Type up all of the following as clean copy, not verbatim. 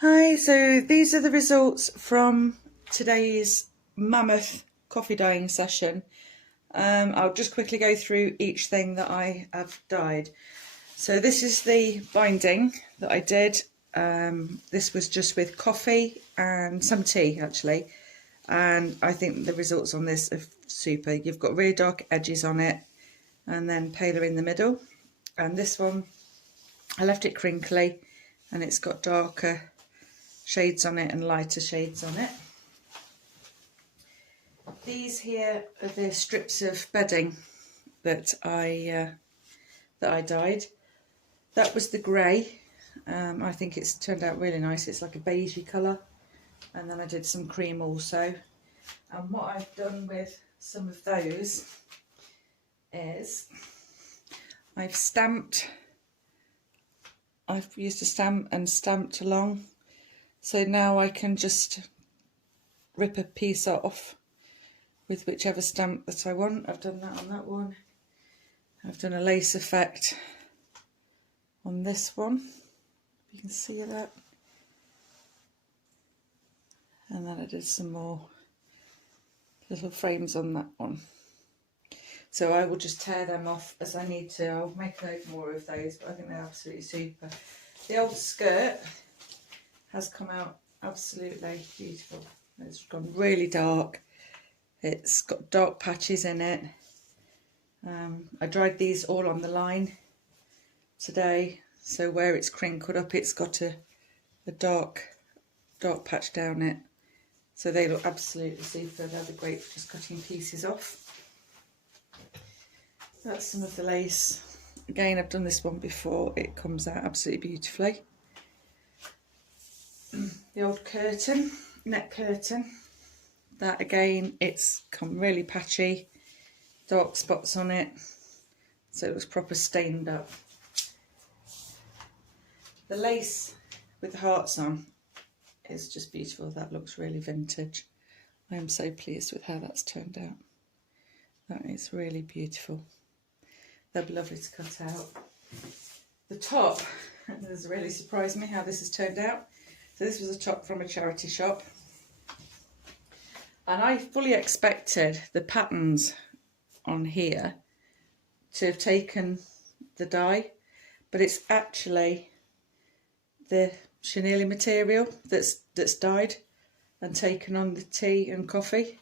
Hi, so these are the results from today's mammoth coffee dyeing session. I'll just quickly go through each thing that I have dyed. So this is the binding that I did. This was just with coffee and some tea actually, and I think the results on this are super. You've got really dark edges on it and then paler in the middle, and this one I left it crinkly and it's got darker shades on it and lighter shades on it. These here are the strips of bedding that I dyed. That was the grey. I think it's turned out really nice. It's like a beigey colour, and then I did some cream also. And what I've done with some of those is I've used a stamp and stamped along. So now I can just rip a piece off with whichever stamp that I want. I've done that on that one. I've done a lace effect on this one. You can see that. And then I did some more little frames on that one. So I will just tear them off as I need to. I'll make a load more of those, but I think they're absolutely super. The old skirt has come out absolutely beautiful. It's gone really dark. It's got dark patches in it. I dried these all on the line today, so where it's crinkled up it's got a dark patch down it. So they look absolutely super. They'll be great for just cutting pieces off. That's some of the lace. Again, I've done this one before. It comes out absolutely beautifully. The old curtain, neck curtain, that again, it's come really patchy, dark spots on it, so it was proper stained up. The lace with the hearts on is just beautiful. That looks really vintage. I am so pleased with how that's turned out. That is really beautiful. They'll be lovely to cut out. The top has really surprised me how this has turned out. So this was a top from a charity shop, and I fully expected the patterns on here to have taken the dye, but it's actually the chenille material that's dyed and taken on the tea and coffee,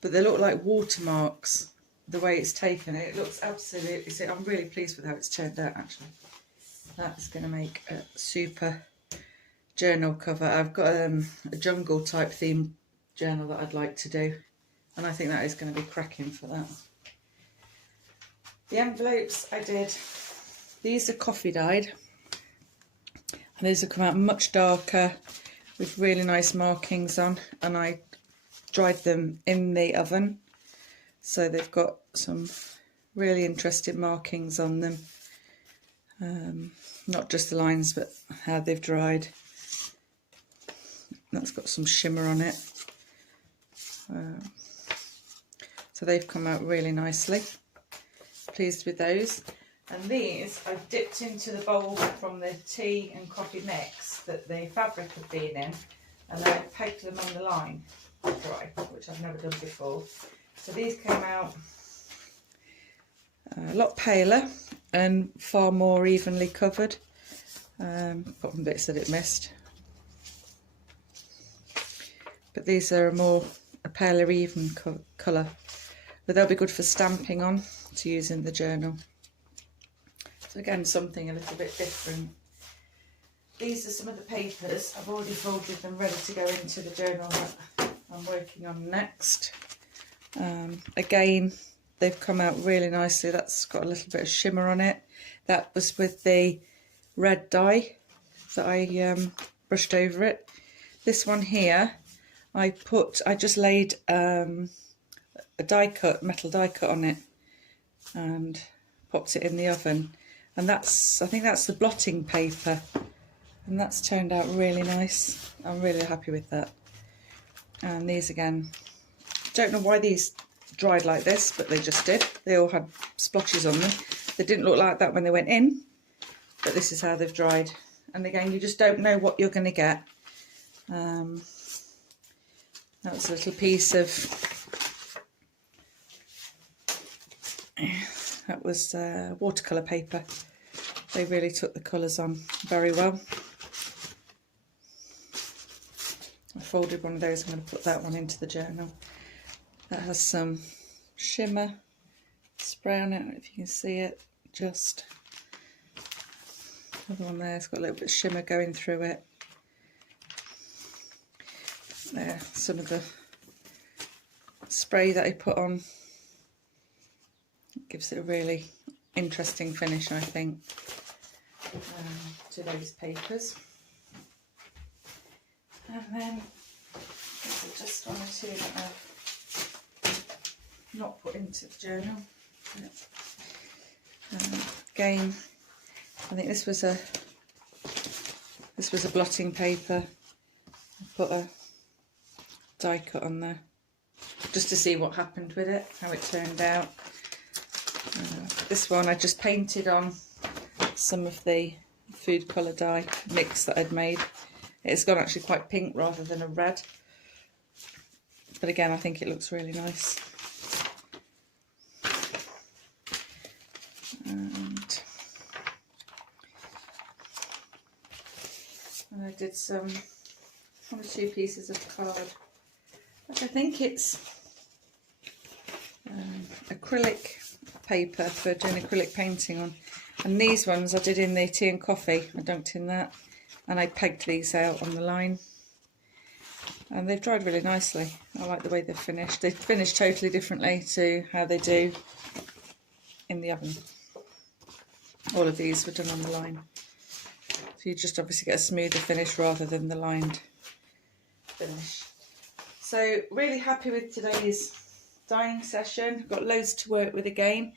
but they look like watermarks the way it's taken. It looks absolutely, so I'm really pleased with how it's turned out actually. That's going to make a super journal cover. I've got a jungle type theme journal that I'd like to do, and I think that is going to be cracking for that. The envelopes I did, these are coffee dyed, and these have come out much darker with really nice markings on, and I dried them in the oven, so they've got some really interesting markings on them, not just the lines but how they've dried. That's got some shimmer on it, so they've come out really nicely. Pleased with those. And these I've dipped into the bowl from the tea and coffee mix that the fabric had been in, and then I pegged them on the line to dry, which I've never done before. So these came out a lot paler and far more evenly covered, apart from bits that it missed. But these are a paler even colour, but they'll be good for stamping on to use in the journal. So again, something a little bit different. These are some of the papers. I've already folded them ready to go into the journal that I'm working on next. Again, they've come out really nicely. That's got a little bit of shimmer on it. That was with the red dye that I brushed over it. This one here, I just laid a metal die cut on it and popped it in the oven, and I think that's the blotting paper, and that's turned out really nice. I'm really happy with that. And these again, don't know why these dried like this, but they just did. They all had splotches on them. They didn't look like that when they went in, but this is how they've dried, and again, you just don't know what you're going to get. That was a little piece of, that was watercolour paper. They really took the colours on very well. I folded one of those, I'm going to put that one into the journal. That has some shimmer spray on it, I don't know if you can see it, just. Another one there, it's got a little bit of shimmer going through it. There, some of the spray that I put on. It gives it a really interesting finish, I think, to those papers. And then this is just one or two that I've not put into the journal. Again, I think this was a blotting paper. I put a die cut on there just to see what happened with it, how it turned out. This one I just painted on some of the food colour dye mix that I'd made. It's gone actually quite pink rather than a red, but again I think it looks really nice. And I did one or two pieces of card, which I think it's acrylic paper for doing acrylic painting on. And these ones I did in the tea and coffee. I dunked in that, and I pegged these out on the line. And they've dried really nicely. I like the way they've finished. They've finished totally differently to how they do in the oven. All of these were done on the line. So you just obviously get a smoother finish rather than the lined finish. So really happy with today's dyeing session. I've got loads to work with again.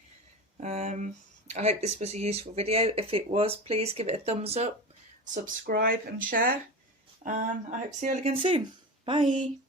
I hope this was a useful video. If it was, please give it a thumbs up, subscribe and share. I hope to see you all again soon. Bye.